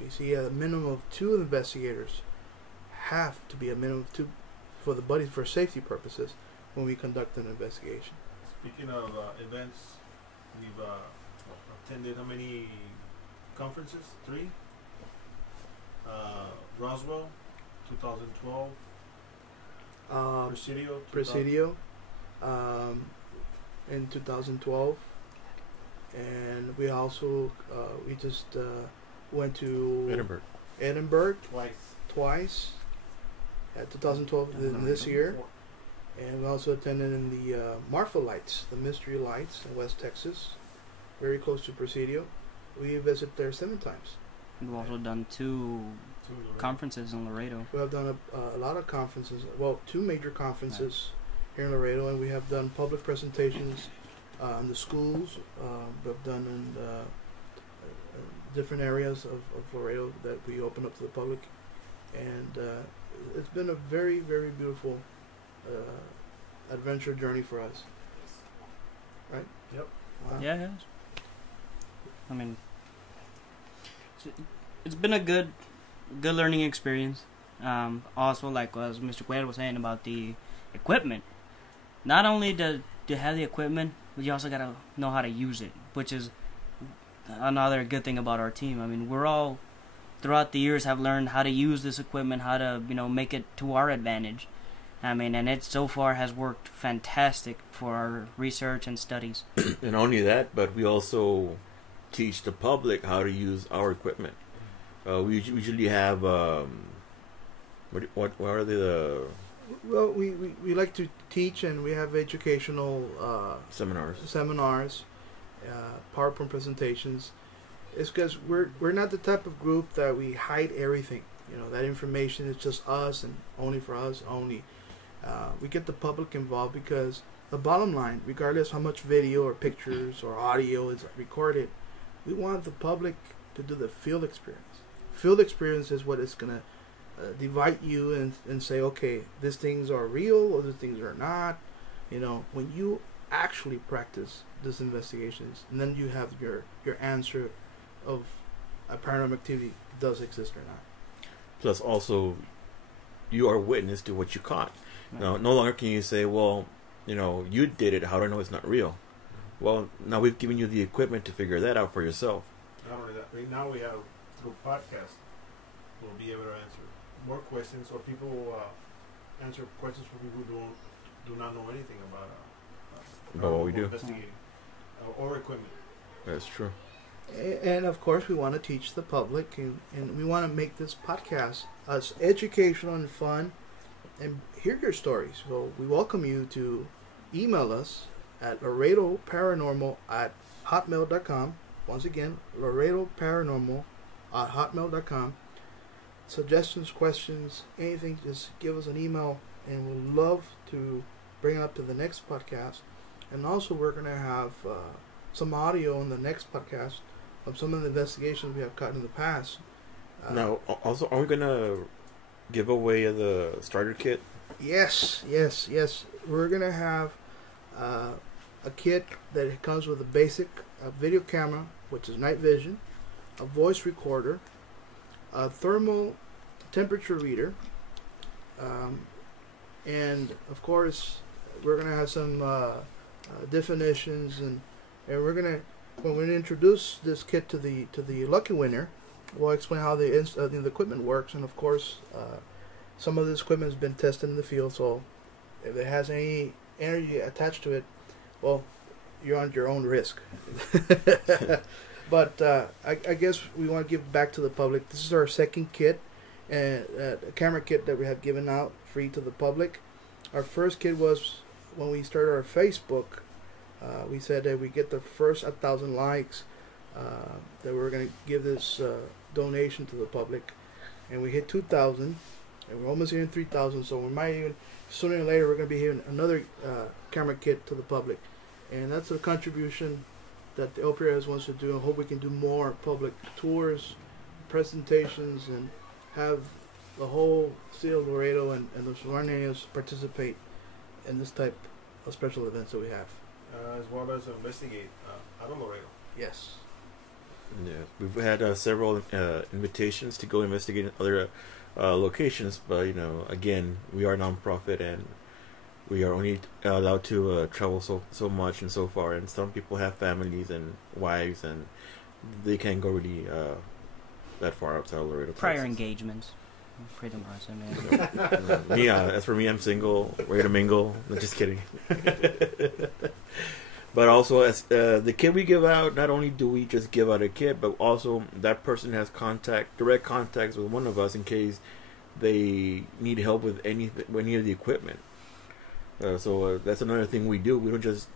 We see a minimum of 2 investigators have to be a minimum of 2 for the buddies for safety purposes when we conduct an investigation. Speaking of events, we've attended how many conferences? 3? Roswell, 2012. Presidio, in 2012, and we also we just went to Edinburgh twice at 2012 this year, and we also attended in the Marfa Lights, the Mystery Lights in West Texas, very close to Presidio. We visited there 7 times. We've also done 2 conferences in Laredo. We have done a lot of conferences. Well, 2 major conferences here in Laredo, and we have done public presentations in the schools. We've done in different areas of Laredo that we open up to the public, and it's been a very, very beautiful adventure journey for us. Right? Yep. Wow. Yeah, it is. I mean, it's been a good learning experience. Also, like as Mr. Cuellar was saying about the equipment, not only to have the equipment, but you also gotta know how to use it, which is another good thing about our team. I mean, we're all throughout the years have learned how to use this equipment, how to make it to our advantage. I mean, and it so far has worked fantastic for our research and studies. And only that, but we also teach the public how to use our equipment. We usually have what are the well, we like to teach, and we have educational seminars, PowerPoint presentations. It's because we're not the type of group that we hide everything. That information is just us and only for us only. We get the public involved because the bottom line, regardless how much video or pictures or audio is recorded, we want the public to do the field experience. Field experience is what is going to divide you and say, okay, these things are real or these things are not. When you actually practice these investigations, and then you have your answer of a paranormal activity does exist or not. Plus, also, you are witness to what you caught. Now, no longer can you say, well, you did it. How do I know it's not real? Well, now we've given you the equipment to figure that out for yourself. Not only that, right now we have, through podcast, we'll be able to answer more questions, or people will answer questions for people who do not know anything about what we do. Investigating or equipment. That's true. And of course, we want to teach the public, and we want to make this podcast as educational and fun, and hear your stories. So we welcome you to email us at LaredoParanormal@hotmail.com. Once again, LaredoParanormal@hotmail.com. Suggestions, questions, anything, just give us an email, and we'll love to bring it up to the next podcast. And also, we're going to have some audio in the next podcast of some of the investigations we have caught in the past. Now, also, are we going to give away the starter kit? Yes. We're going to have a kit that comes with a basic video camera, which is night vision, a voice recorder, a thermal temperature reader, and of course we're going to have some definitions, and we're going to, when we introduce this kit to the lucky winner, we'll explain how the equipment works, and of course some of this equipment has been tested in the field, so if it has any energy attached to it, well, you're on your own risk. But I guess we want to give back to the public. This is our second kit, and a camera kit that we have given out free to the public. Our first kit was when we started our Facebook. We said that we get the first 1,000 likes, that we're going to give this donation to the public, and we hit 2,000, and we're almost hitting 3,000. So we might even sooner or later we're going to be giving another camera kit to the public, and that's a contribution that the LaredoP.R.S. wants to do. I hope we can do more public tours, presentations, and have the whole city of Laredo and the surrounding areas participate in this type of special events that we have. As well as investigate out of Laredo. Yes. Yeah, we've had several invitations to go investigate in other locations, but again, we are a nonprofit and we are only allowed to travel so much and so far. And some people have families and wives, and they can't go really that far outside of Laredo. Prior engagements. Pretty much, I mean. As for me, I'm single, ready to mingle. No, just kidding. But also, as the kit we give out, not only do we just give out a kit, but also that person has direct contacts with one of us in case they need help with any of the equipment. So that's another thing we do. We don't just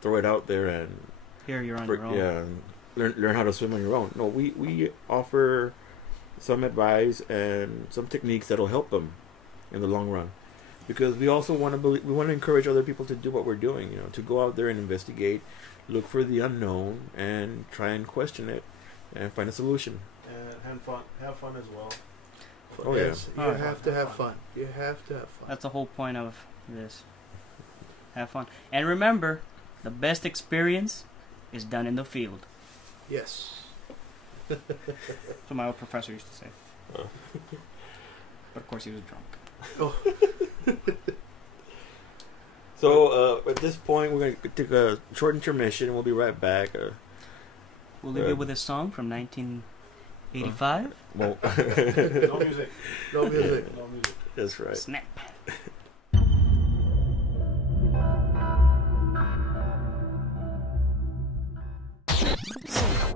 throw it out there and here you're on your own. Yeah, and learn how to swim on your own. No, we offer some advice and some techniques that'll help them in the long run. Because we also want to encourage other people to do what we're doing, to go out there and investigate, look for the unknown, and try and question it, and find a solution. And have fun as well. Oh yes, you have to have fun. You have to have fun. That's the whole point of this. Have fun, and remember, the best experience is done in the field. Yes. That's what my old professor used to say. But of course, he was drunk. Oh. So at this point, we're going to take a short intermission. We'll be right back. We'll leave you with a song from 1985. No music. No music. No music. That's right. Snap.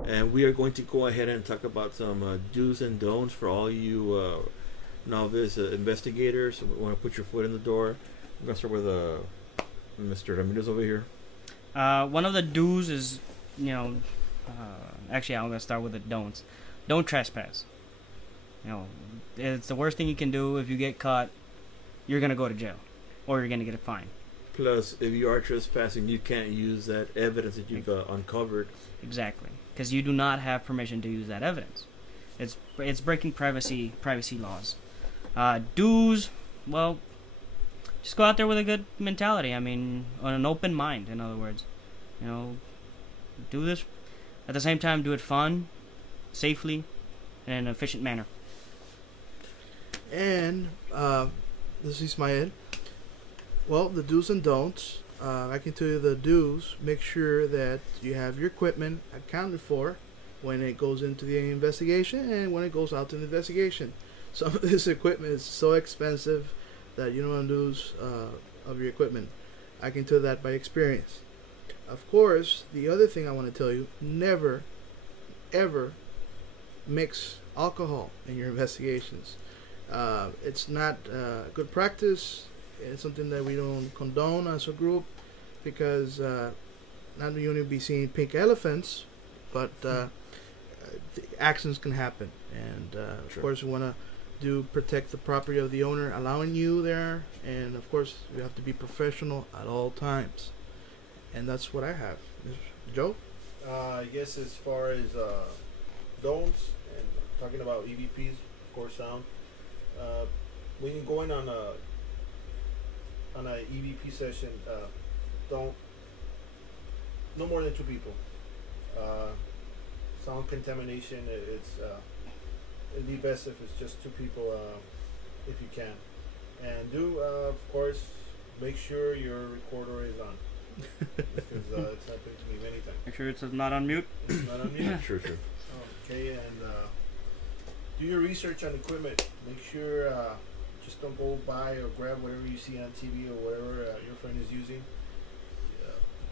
And we are going to go ahead and talk about some do's and don'ts for all you novice investigators. So we want to put your foot in the door. I'm going to start with Mr. Ramirez over here. One of the do's is, actually I'm going to start with the don'ts. Don't trespass. It's the worst thing you can do. If you get caught, you're going to go to jail. Or you're going to get a fine. Plus, if you are trespassing, you can't use that evidence that you've uncovered. Exactly. Because you do not have permission to use that evidence. It's breaking privacy laws. Do's, well, just go out there with a good mentality. I mean, on an open mind, in other words. Do this. At the same time, do it fun, safely, and in an efficient manner. And, this is my end. Well, the do's and don'ts. I can tell you the do's. Make sure that you have your equipment accounted for when it goes into the investigation and when it goes out to the investigation. Some of this equipment is so expensive that you don't want to lose of your equipment. I can tell that by experience. Of course, the other thing I want to tell you, never, ever mix alcohol in your investigations. It's not good practice. It's something that we don't condone as a group because not only will you be seeing pink elephants, but the accidents can happen. And of course, we want to protect the property of the owner, allowing you there. And of course, you have to be professional at all times. And that's what I have. Joe? I guess as far as don'ts and talking about EVPs, of course, sound. When you go in on a EVP session, no more than 2 people. Sound contamination, it'd be best if it's just 2 people, if you can. And of course, make sure your recorder is on. Because it's happened to me many times. Make sure it's not on mute. It's not on mute. Sure. Okay, and do your research on equipment. Make sure just don't go buy or grab whatever you see on TV or whatever your friend is using.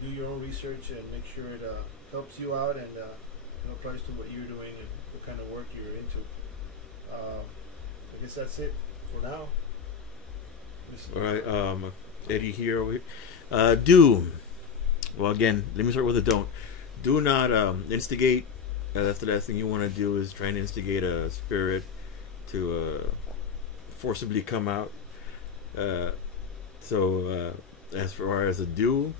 Do your own research and make sure it helps you out and it applies to what you're doing and what kind of work you're into. I guess that's it for now. All right, Eddie here. Well, again, let me start with a don't. Do not instigate. That's the last thing you want to do is try and instigate a spirit to forcibly come out. So as far as a do,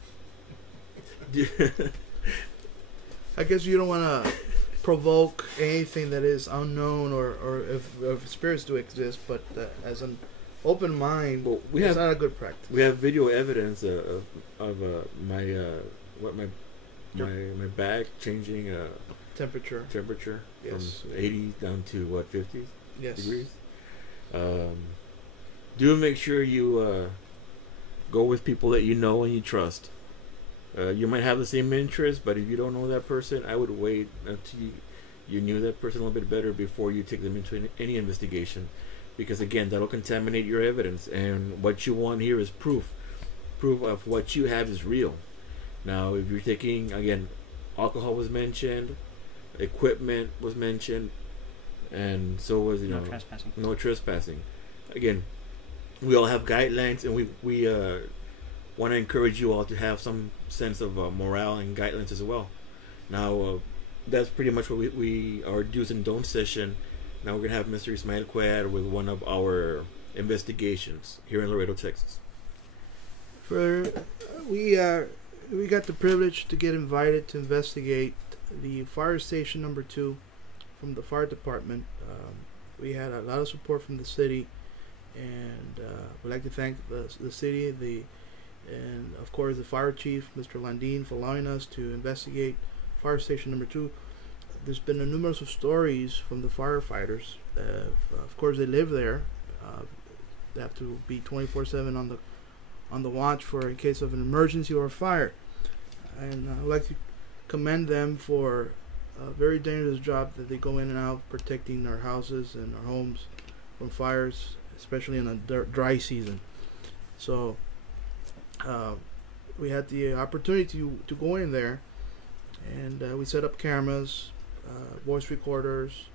I guess you don't want to provoke anything that is unknown or if spirits do exist, but as an open mind, well, it's not a good practice. We have video evidence of my back changing temperature. Yes. From 80 down to what, 50 degrees? Do make sure you go with people that you know and you trust. You might have the same interest, but if you don't know that person, I would wait until you knew that person a little bit better before you take them into any investigation. Because again, that'll contaminate your evidence, and what you want here is proof of what you have is real. Now, if you're taking, again, alcohol was mentioned, equipment was mentioned, and so was no trespassing. Again, we all have guidelines, and we want to encourage you all to have some sense of morale and guidelines as well. Now, that's pretty much what we our do's and don'ts session. Now we're gonna have Mr. Ismael Cuellar with one of our investigations here in Laredo, Texas. We got the privilege to get invited to investigate the fire station number 2 from the fire department. We had a lot of support from the city, and we'd like to thank the city, and of course the fire chief, Mr. Landin, for allowing us to investigate fire station number 2. There's been a numerous of stories from the firefighters. Of course, they live there. They have to be 24/7 on the watch for in case of an emergency or a fire. And I'd like to commend them for a very dangerous job that they go in and out protecting our houses and our homes from fires, especially in a dry season. So we had the opportunity to go in there, and we set up cameras, voice recorders.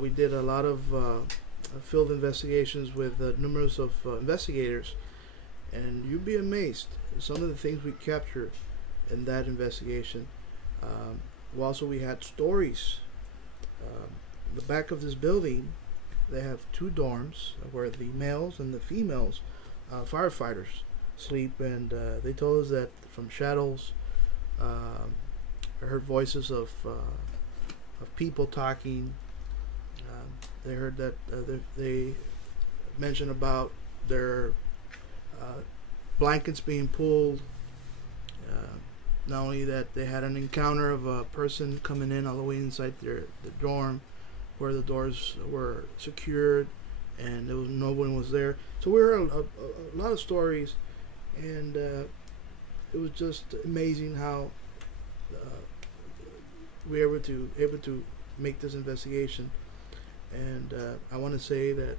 We did a lot of field investigations with numerous of investigators, and you'd be amazed at some of the things we captured in that investigation. Also, we had stories. The back of this building, they have 2 dorms where the males and the females firefighters sleep, and they told us that from shadows, I heard voices of people talking. They heard that they mentioned about their blankets being pulled. Not only that, they had an encounter of a person coming in all the way inside the dorm, where the doors were secured and no one was there. So we heard a lot of stories, and it was just amazing how we were able to make this investigation. And I want to say that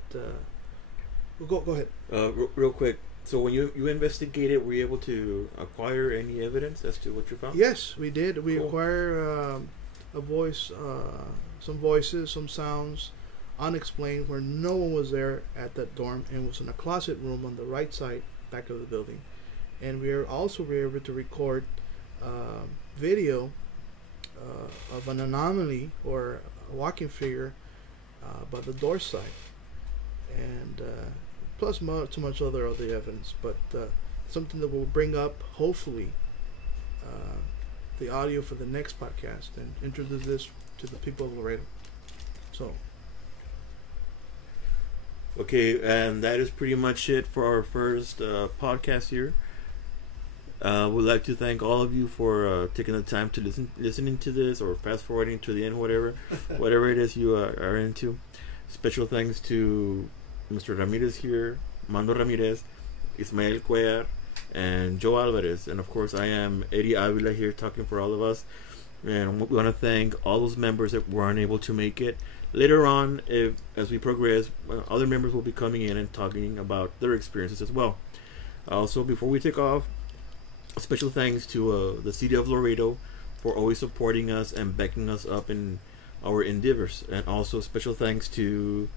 go ahead. Real quick. So when you investigated, were you able to acquire any evidence as to what you found? Yes, we did. We acquired a voice, some voices, some sounds, unexplained, where no one was there at that dorm, and was in a closet room on the right side, back of the building. And we were also able to record video of an anomaly or a walking figure by the door side, and plus too much other evidence, but something that we'll bring up, hopefully, the audio for the next podcast, and introduce this to the people of Laredo. So, okay, and that is pretty much it for our first podcast here. We'd like to thank all of you for taking the time to listening to this, or fast forwarding to the end, whatever it is you are into. Special thanks to Mr. Ramirez here, Mando Ramirez, Ismael Cuellar, and Joe Alvarez, and of course I am Eddie Avila here talking for all of us. And we want to thank all those members that were unable to make it. Later on, as we progress, other members will be coming in and talking about their experiences as well. Also, before we take off, special thanks to the city of Laredo for always supporting us and backing us up in our endeavors. And also special thanks to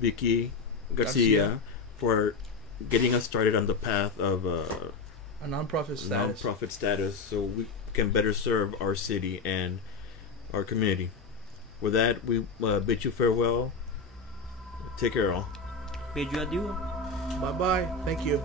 Vicky Garcia for getting us started on the path of a nonprofit status, so we can better serve our city and our community. With that, we bid you farewell. Take care, all. Bid you adieu. Bye-bye. Thank you.